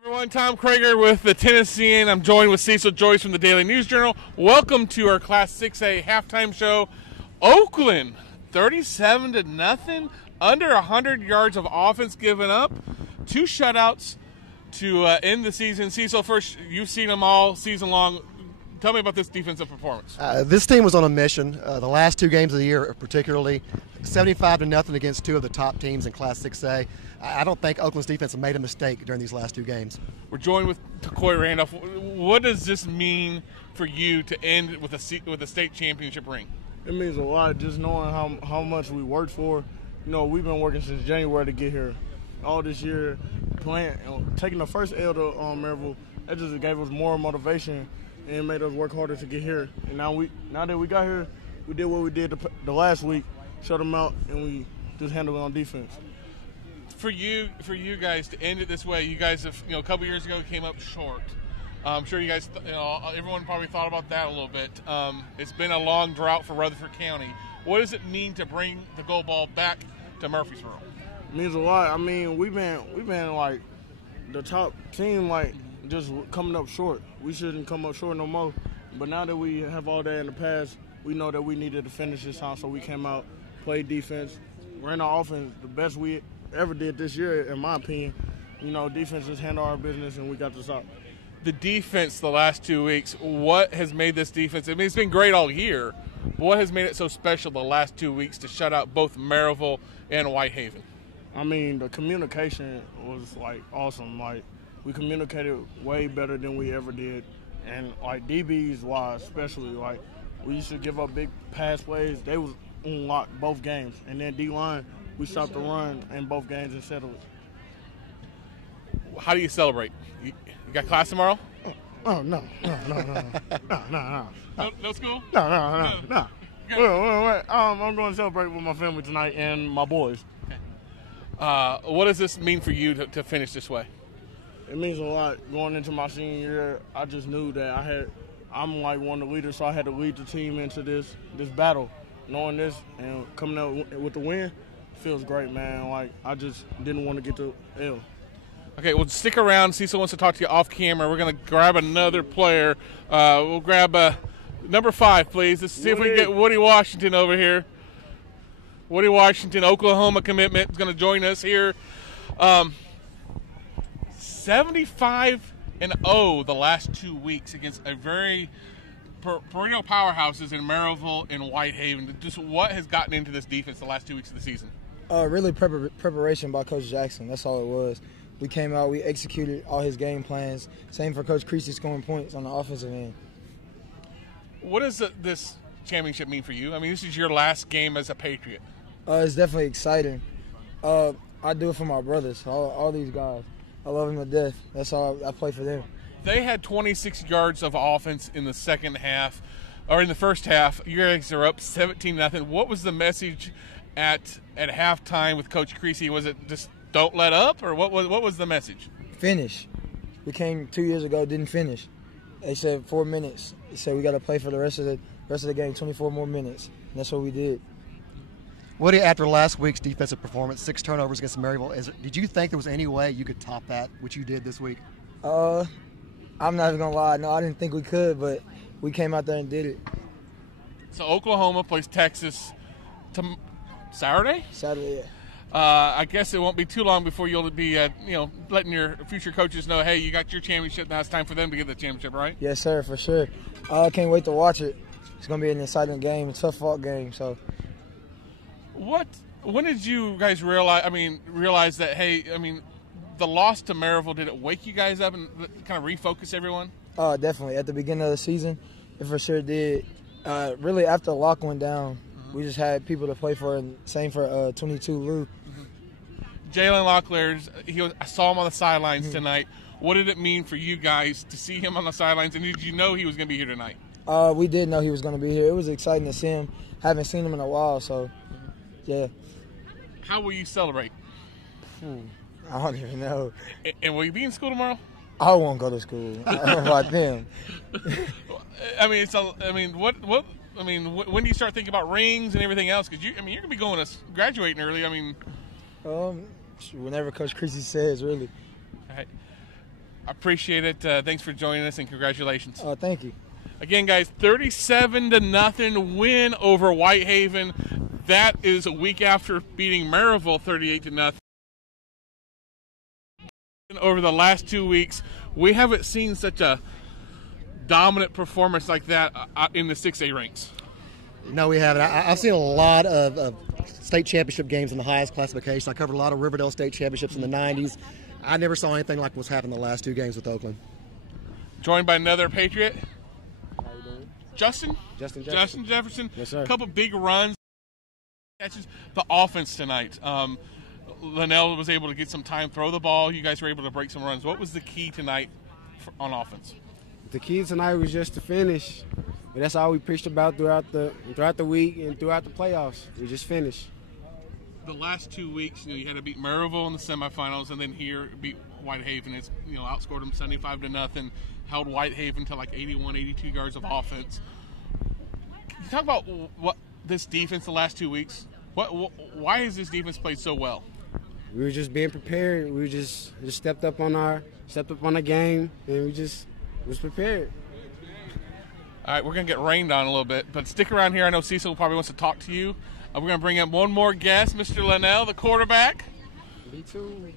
Everyone, Tom Krager with the Tennessean. I'm joined with Cecil Joyce from the Daily News Journal. Welcome to our Class 6A halftime show. Oakland, 37-0, under 100 yards of offense given up, 2 shutouts to end the season. Cecil, first, you've seen them all season long. Tell me about this defensive performance. This team was on a mission. The last 2 games of the year, particularly, 75-0 against 2 of the top teams in Class 6A. I don't think Oakland's defense made a mistake during these last 2 games. We're joined with Coy Randolph. What does this mean for you to end with a state championship ring? It means a lot, just knowing how much we worked for. You know, we've been working since January to get here. All this year, taking the first L to Maryville, that just gave us more motivation and made us work harder to get here. And now that we got here, we did what we did the last week, shut them out, and we just handled it on defense. For you guys to end it this way, you guys have, a couple years ago came up short. I'm sure you guys, everyone probably thought about that a little bit. It's been a long drought for Rutherford County. What does it mean to bring the gold ball back to Murfreesboro? It means a lot. I mean, we've been like the top team, like just coming up short. We shouldn't come up short no more. But now that we have all that in the past, we know that we needed to finish this time, so we came out, played defense, ran our offense the best we ever did this year, in my opinion. Defense just handled our business, and we got this out. The defense the last 2 weeks, what has made this defense? I mean, it's been great all year. What has made it so special the last 2 weeks to shut out both Maryville and Whitehaven? I mean, the communication was, awesome. We communicated way better than we ever did. And, DBs-wise especially, we used to give up big pass plays. They was on lock both games. And then D-line, we stopped the run in both games and settled it. How do you celebrate? You got class tomorrow? Oh, no. No school? No. Wait. I'm going to celebrate with my family tonight and my boys. What does this mean for you to finish this way? It means a lot. Going into my senior year, I just knew that I'm one of the leaders, so I had to lead the team into this battle. Knowing this and coming out with the win feels great, man. I just didn't want to get to L. Okay, well, stick around. Cecil wants to talk to you off camera. We're going to grab another player. We'll grab number 5, please. Let's see if we can get Woody Washington over here. Woody Washington, Oklahoma commitment, is going to join us here. 75-0 the last 2 weeks against a very perennial powerhouses in Maryville and Whitehaven. Just what has gotten into this defense the last 2 weeks of the season? Really preparation by Coach Jackson. That's all it was. We came out, we executed all his game plans. Same for Coach Creasy scoring points on the offensive end. What does this championship mean for you? I mean, this is your last game as a Patriot. It's definitely exciting. I do it for my brothers, all these guys. I love them to death. That's all I play for them. They had 26 yards of offense in the second half, or in the first half. You guys are up 17-0. What was the message at halftime with Coach Creasy? Was it just don't let up, or what was the message? Finish. We came 2 years ago, didn't finish. They said 4 minutes. They said we got to play for the rest of the game, 24 more minutes. And that's what we did. Woody, after last week's defensive performance, 6 turnovers against Maryville, did you think there was any way you could top that, which you did this week? I'm not even going to lie. No, I didn't think we could, but we came out there and did it. So Oklahoma plays Texas Saturday? Saturday, yeah. I guess it won't be too long before you'll be, letting your future coaches know, hey, you got your championship. Now it's time for them to get the championship, right? Yes, sir, for sure. I can't wait to watch it. It's going to be an exciting game, a tough-fought game. So, when did you guys realize that? Hey, the loss to Maryville, did it wake you guys up and kind of refocus everyone? Definitely. At the beginning of the season, it for sure did. Really, after the lock went down, we just had people to play for, and same for 22 Lou. Jalen Locklear, I saw him on the sidelines tonight. What did it mean for you guys to see him on the sidelines, and did you know he was going to be here tonight? We did know he was going to be here. It was exciting to see him. Haven't seen him in a while, so, yeah. How will you celebrate? I don't even know. And will you be in school tomorrow? I won't go to school. I don't know about them. When do you start thinking about rings and everything else? Because you're going to be graduating early. Whenever Coach Creasy says, really. All right. I appreciate it. Thanks for joining us, and congratulations. Thank you. Again, guys, 37-0 win over Whitehaven. That is a week after beating Maryville 38-0. Over the last 2 weeks, we haven't seen such a dominant performance like that in the 6A ranks. No, we haven't. I've seen a lot of state championship games in the highest classification. I covered a lot of Riverdale state championships in the 90s. I never saw anything like what's happened the last 2 games with Oakland. Joined by another Patriot. How you doing? Justin Jefferson. Yes, sir. A couple big runs. Catches. The offense tonight. Linnell was able to get some time, throw the ball. You guys were able to break some runs. What was the key tonight on offense? The key tonight was just to finish. But that's all we preached about throughout the week and throughout the playoffs. We just finish. The last 2 weeks, you had to beat Maryville in the semifinals, and then here beat Whitehaven. It's outscored them 75-0, held Whitehaven to like 81, 82 yards of offense. Can you talk about what this defense the last 2 weeks? Why has this defense played so well? We were just being prepared. We just stepped up on the game, and we just was prepared. All right, we're going to get rained on a little bit, but stick around here. I know Cecil probably wants to talk to you. We're going to bring up one more guest, Mr. Linnell, the quarterback. Me too.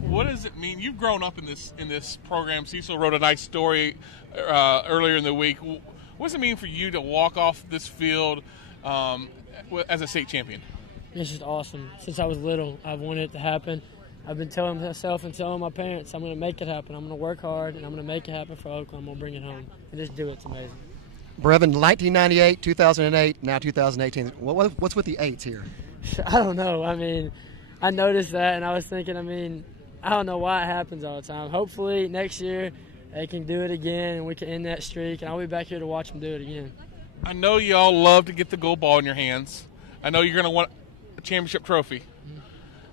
What does it mean? You've grown up in this program. Cecil wrote a nice story earlier in the week. What does it mean for you to walk off this field as a state champion? It's just awesome. Since I was little, I've wanted it to happen. I've been telling myself and telling my parents I'm going to make it happen. I'm going to work hard, and I'm going to make it happen for Oakland. I'm going to bring it home and just do it. It's amazing. Brevin, 1998, 2008, now 2018. What's with the 8s here? I don't know. I mean, I noticed that, and I was thinking, I don't know why it happens all the time. Hopefully next year they can do it again, and we can end that streak, and I'll be back here to watch them do it again. I know you all love to get the gold ball in your hands. I know you're going to want a championship trophy.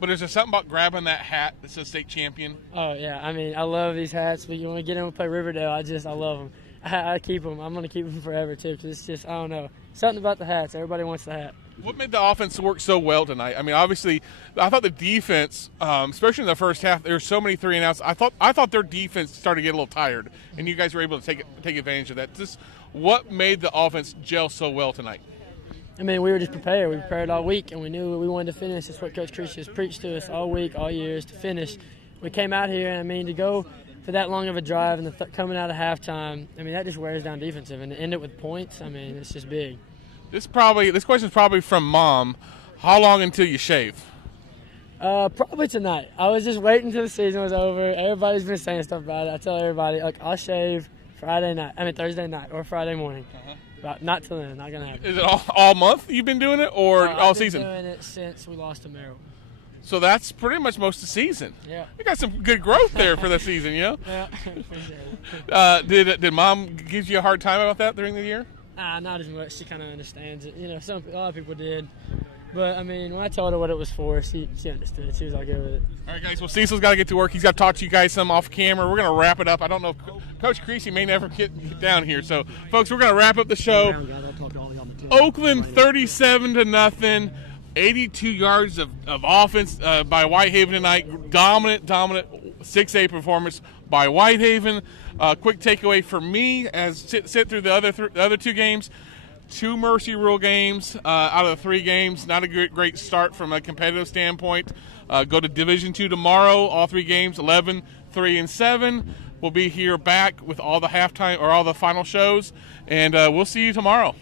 But is there something about grabbing that hat that says state champion? Oh, yeah. I love these hats. But when we get in and play Riverdale, I love them. I keep them. I'm going to keep them forever, too, because it's just, I don't know. Something about the hats. Everybody wants the hat. What made the offense work so well tonight? Obviously, I thought the defense, especially in the first half, there were so many 3-and-outs. I thought their defense started to get a little tired, and you guys were able to take advantage of that. Just what made the offense gel so well tonight? We were just prepared. We prepared all week, and we knew we wanted to finish. That's what Coach Creasy has preached to us all week, all year, is to finish. We came out here, and to go for that long of a drive and coming out of halftime, that just wears down defensive. And to end it with points, it's just big. This question's probably from Mom. How long until you shave? Probably tonight. I was just waiting until the season was over. Everybody's been saying stuff about it. I tell everybody, I'll shave Thursday night or Friday morning. But not till then. Not going to happen. Is it all month you've been doing it, or all season? I've been doing it since we lost to Merrill. So that's pretty much most of the season. Yeah. You got some good growth there for the season, Yeah, appreciate it. Did Mom give you a hard time about that during the year? Not as much. She kind of understands it. A lot of people did. But, when I told her what it was for, she understood. She was all good with it. All right, guys. Well, Cecil's got to get to work. He's got to talk to you guys some off camera. We're going to wrap it up. I don't know if Coach Creasy may never get down here. So, folks, we're going to wrap up the show. Oakland 37-0. 82 yards of offense by Whitehaven tonight. Dominant 6A performance by Whitehaven. Quick takeaway for me as sit through the other 2 games. 2 Mercy Rule games out of the 3 games. Not a great start from a competitive standpoint. Go to Division II tomorrow. All 3 games, 11, 3, and 7. We'll be here back with all the halftime or all the final shows, and we'll see you tomorrow.